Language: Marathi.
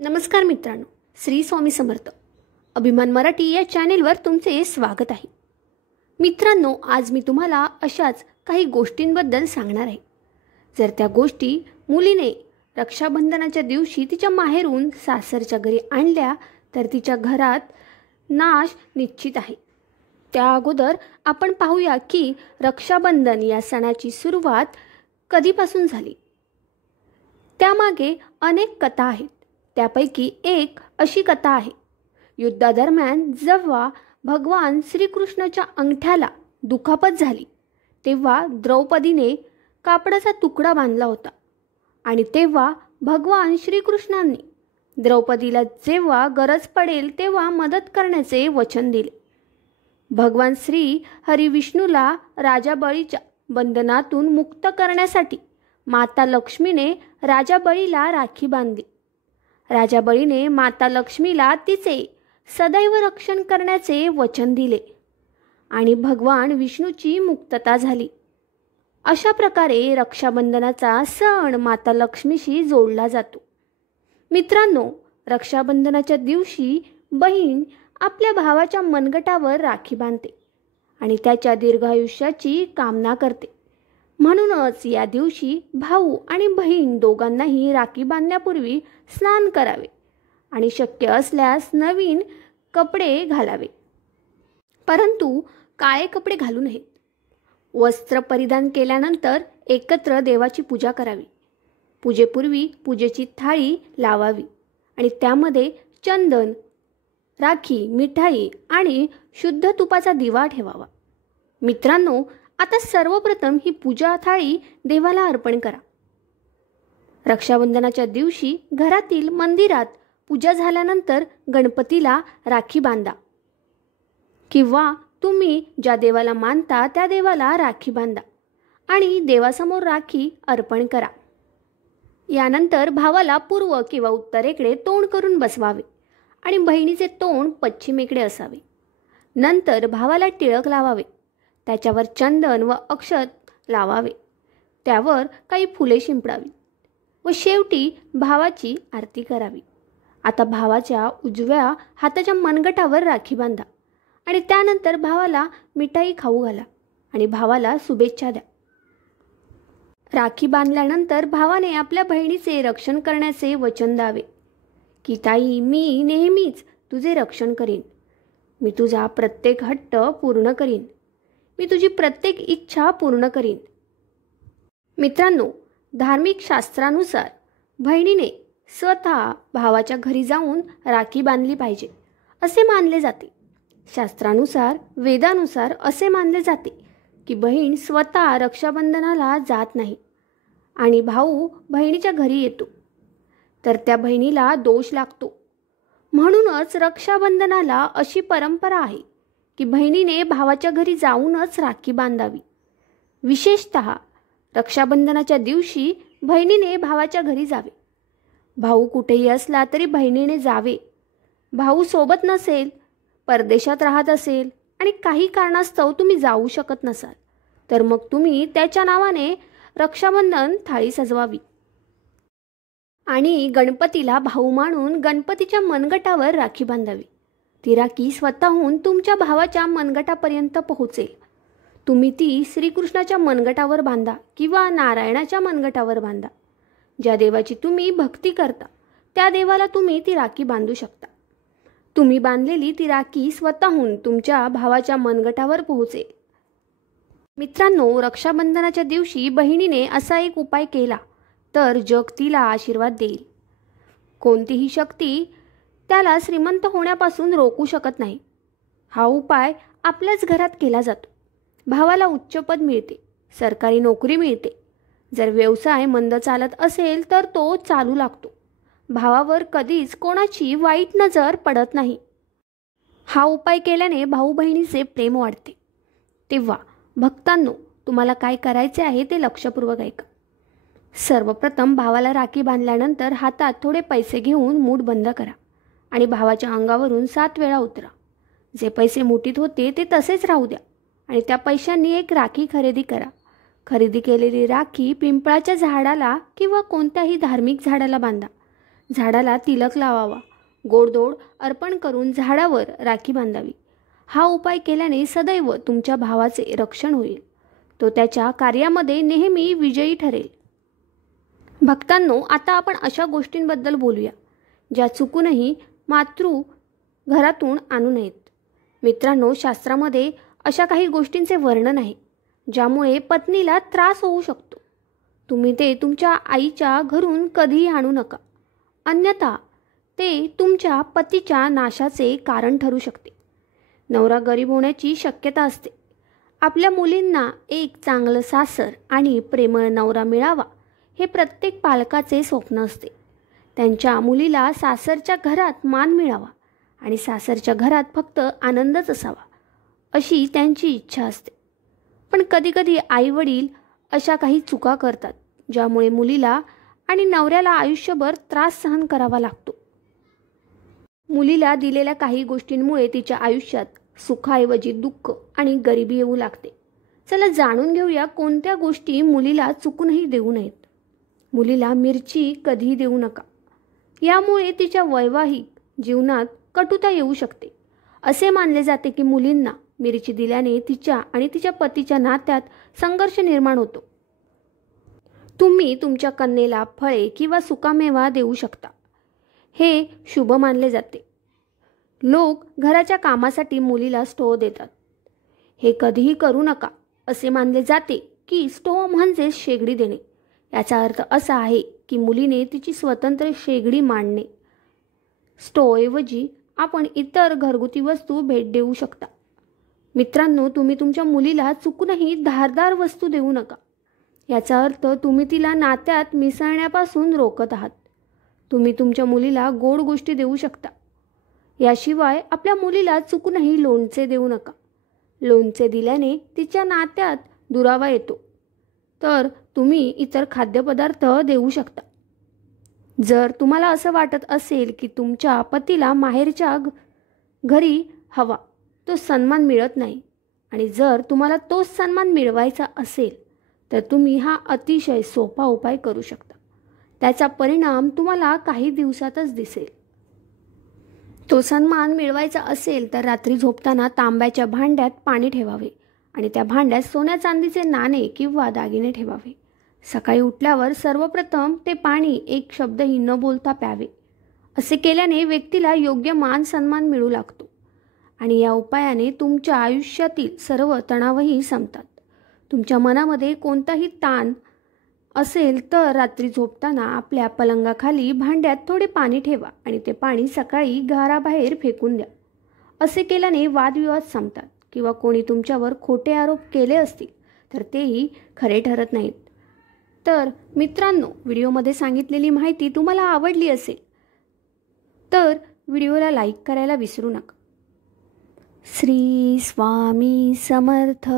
नमस्कार मित्रांनो, श्री स्वामी समर्थ. अभिमान मराठी या चॅनेलवर तुमचे स्वागत आहे. मित्रांनो, आज मी तुम्हाला अशाच काही गोष्टींबद्दल सांगणार आहे. जर त्या गोष्टी मुलीने रक्षाबंधनाच्या दिवशी तिच्या माहेरून सासरच्या घरी आणल्या तर तिच्या घरात नाश निश्चित आहे. त्या अगोदर आपण पाहूया की रक्षाबंधन या सणाची सुरुवात कधीपासून झाली. त्यामागे अनेक कथा आहेत. त्यापैकी एक अशी कथा आहे, युद्धादरम्यान जेव्हा भगवान श्रीकृष्णाच्या अंगठ्याला दुखापत झाली तेव्हा द्रौपदीने कापडाचा तुकडा बांधला होता आणि तेव्हा भगवान श्रीकृष्णांनी द्रौपदीला जेव्हा गरज पडेल तेव्हा मदत करण्याचे वचन दिले. भगवान श्री हरी विष्णूला राजा बळीच्या बंधनातून मुक्त करण्यासाठी माता लक्ष्मीने राजा बळीला राखी बांधली. राजा बळीने माता लक्ष्मीला तिचे सदैव रक्षण करण्याचे वचन दिले आणि भगवान विष्णूची मुक्तता झाली. अशा प्रकारे रक्षाबंधनाचा सण माता लक्ष्मीशी जोडला जातो. मित्रांनो, रक्षाबंधनाच्या दिवशी बहीण आपल्या भावाच्या मनगटावर राखी बांधते आणि त्याच्या दीर्घायुष्याची कामना करते. म्हणूनच या दिवशी भाऊ आणि बहीण दोघांनाही राखी बांधण्यापूर्वी स्नान करावे आणि शक्य असल्यास नवीन कपडे घालावे, परंतु काळे कपडे घालू नयेत. वस्त्र परिधान केल्यानंतर एकत्र देवाची पूजा करावी. पूजेपूर्वी पूजेची थाळी लावावी आणि त्यामध्ये चंदन, राखी, मिठाई आणि शुद्ध तुपाचा दिवा ठेवावा. मित्रांनो, आता सर्वप्रथम ही पूजा थाळी देवाला अर्पण करा. रक्षाबंधनाच्या दिवशी घरातील मंदिरात पूजा झाल्यानंतर गणपतीला राखी बांधा किंवा तुम्ही ज्या देवाला मानता त्या देवाला राखी बांधा आणि देवासमोर राखी अर्पण करा. यानंतर भावाला पूर्व किंवा उत्तरेकडे तोंड करून बसवावे आणि बहिणीचे तोंड पश्चिमेकडे असावे. नंतर भावाला टिळक लावावे, त्याच्यावर चंदन व अक्षत लावावे, त्यावर काही फुले शिंपडावी व शेवटी भावाची आरती करावी. आता भावाच्या उजव्या हाताच्या मनगटावर राखी बांधा आणि त्यानंतर भावाला मिठाई खाऊ घाला आणि भावाला शुभेच्छा द्या. राखी बांधल्यानंतर भावाने आपल्या बहिणीचे रक्षण करण्याचे वचन द्यावे की ताई, मी नेहमीच तुझे रक्षण करीन. मी तुझा प्रत्येक हट्ट पूर्ण करीन. मी तुझी प्रत्येक इच्छा पूर्ण करीन. मित्रांनो, धार्मिक शास्त्रानुसार बहिणीने स्वतः भावाच्या घरी जाऊन राखी बांधली पाहिजे असे मानले जाते. शास्त्रानुसार, वेदानुसार असे मानले जाते की बहीण स्वतः रक्षाबंधनाला जात नाही आणि भाऊ बहिणीच्या घरी येतो तर त्या बहिणीला दोष लागतो. म्हणूनच रक्षाबंधनाला अशी परंपरा आहे की बहिणीने भावाच्या घरी जाऊनच राखी बांधावी. विशेषतः रक्षाबंधनाच्या दिवशी बहिणीने भावाच्या घरी जावे. भाऊ कुठेही असला तरी बहिणीने जावे. भाऊ सोबत नसेल, परदेशात राहत असेल आणि काही कारणास्तव तुम्ही जाऊ शकत नसाल तर मग तुम्ही त्याच्या नावाने रक्षाबंधन थाळी सजवावी आणि गणपतीला भाऊ मानून गणपतीच्या मनगटावर राखी बांधावी. ती राखी स्वतःहून तुमच्या भावाच्या मनगटापर्यंत पोहोचेल. तुम्ही ती श्रीकृष्णाच्या मनगटावर बांधा किंवा नारायणाच्या मनगटावर बांधा. ज्या देवाची तुम्ही भक्ती करता त्या देवाला तुम्ही ती राखी बांधू शकता. तुम्ही बांधलेली ती राखी स्वतःहून तुमच्या भावाच्या मनगटावर पोहोचेल. मित्रांनो, रक्षाबंधनाच्या दिवशी बहिणीने असा एक उपाय केला तर जग तिला आशीर्वाद देईल. कोणतीही शक्ती त्याला श्रीमंत होण्यापासून रोखू शकत नाही. हा उपाय आपल्याच घरात केला जातो. भावाला उच्च पद मिळते, सरकारी नोकरी मिळते. जर व्यवसाय मंद चालत असेल तर तो चालू लागतो. भावावर कधीच कोणाची वाईट नजर पडत नाही. हा उपाय केल्याने भाऊ बहिणीचे प्रेम वाढते. तेव्हा भक्तांनो, तुम्हाला काय करायचे आहे ते लक्षपूर्वक ऐका. सर्वप्रथम भावाला राखी बांधल्यानंतर हातात थोडे पैसे घेऊन मूठ बंद करा आणि भावाच्या अंगावरून 7 वेळा उतरा. जे पैसे मुठीत होते ते तसेच राहू द्या आणि त्या पैशांनी एक राखी खरेदी करा. खरेदी केलेली राखी पिंपळाच्या झाडाला किंवा कोणत्याही धार्मिक झाडाला बांधा. झाडाला तिलक लावावा, गोडधोड अर्पण करून झाडावर राखी बांधावी. हा उपाय केल्याने सदैव तुमच्या भावाचे रक्षण होईल. तो त्याच्या कार्यामध्ये नेहमी विजयी ठरेल. भक्तांनो, आता आपण अशा गोष्टींबद्दल बोलूया ज्या चुकूनही मातृ घरातून आणू नयेत. मित्रांनो, शास्त्रामध्ये अशा काही गोष्टींचे वर्णन आहे ज्यामुळे पत्नीला त्रास होऊ शकतो. तुम्ही ते तुमच्या आईच्या घरून कधीही आणू नका, अन्यथा ते तुमच्या पतीच्या नाशाचे कारण ठरू शकते. नवरा गरीब होण्याची शक्यता असते. आपल्या मुलींना एक चांगलं सासर आणि प्रेमळ नवरा मिळावा हे प्रत्येक पालकाचे स्वप्न असते. त्यांच्या मुलीला सासरच्या घरात मान मिळावा आणि सासरच्या घरात फक्त आनंदच असावा अशी त्यांची इच्छा असते. पण कधीकधी आईवडील अशा काही चुका करतात ज्यामुळे मुलीला आणि नवऱ्याला आयुष्यभर त्रास सहन करावा लागतो. मुलीला दिलेल्या काही गोष्टींमुळे तिच्या आयुष्यात सुखाऐवजी दुःख आणि गरिबी येऊ लागते. चला जाणून घेऊया कोणत्या गोष्टी मुलीला चुकूनही देऊ नयेत. मुलीला मिरची कधीही देऊ नका. यामुळे तिच्या वैवाहिक जीवनात कटुता येऊ शकते. असे मानले जाते की मुलींना मिरची दिल्याने तिच्या आणि तिच्या पतीच्या नात्यात संघर्ष निर्माण होतो. तुम्ही तुमच्या कन्येला फळे किंवा सुकामेवा देऊ शकता. हे शुभ मानले जाते. लोक घराच्या कामासाठी मुलीला स्टोव्ह देतात. हे कधीही करू नका. असे मानले जाते की स्टोव्ह म्हणजे शेगडी देणे. याचा अर्थ असा आहे की मुलीने तिची स्वतंत्र शेगडी मांडणे. स्टोव्हऐवजी आपण इतर घरगुती वस्तू भेट देऊ शकता. मित्रांनो, तुम्ही तुमच्या मुलीला चुकूनही धारदार वस्तू देऊ नका. याचा अर्थ तुम्ही तिला नात्यात मिसळण्यापासून रोखत आहात. तुम्ही तुमच्या मुलीला गोड गोष्टी देऊ शकता. याशिवाय आपल्या मुलीला चुकूनही लोणचे देऊ नका. लोणचे दिल्याने तिच्या नात्यात दुरावा येतो. तर तुम्ही इतर खाद्यपदार्थ देऊ शकता. जर तुम्हाला असं वाटत असेल की तुमच्या पतीला माहेरच्या घरी हवा तो सन्मान मिळत नाही आणि जर तुम्हाला तोच सन्मान मिळवायचा असेल तर तुम्ही हा अतिशय सोपा उपाय करू शकता. त्याचा परिणाम तुम्हाला काही दिवसातच दिसेल. तो सन्मान मिळवायचा असेल तर रात्री झोपताना तांब्याच्या भांड्यात पाणी ठेवावे आणि त्या भांड्यात सोन्या चांदीचे नाणे किंवा दागिने ठेवावे. सकाळी उठल्यावर सर्वप्रथम ते पाणी एक शब्दही न बोलता प्यावे. असे केल्याने व्यक्तीला योग्य मान सन्मान मिळू लागतो आणि या उपायाने तुमच्या आयुष्यातील सर्व तणावही संपतात. तुमच्या मनामध्ये कोणताही ताण असेल तर रात्री झोपताना आपल्या पलंगाखाली भांड्यात थोडे पाणी ठेवा आणि ते पाणी सकाळी घराबाहेर फेकून द्या. असे केल्याने वादविवाद संपतात किंवा कोणी तुमच्यावर खोटे आरोप केले असतील तर तेही खरे ठरत नाहीत. तर मित्रांनो, व्हिडिओमध्ये सांगितलेली माहिती तुम्हाला आवडली असेल तर व्हिडिओला लाईक करायला विसरू नका. श्री स्वामी समर्थ.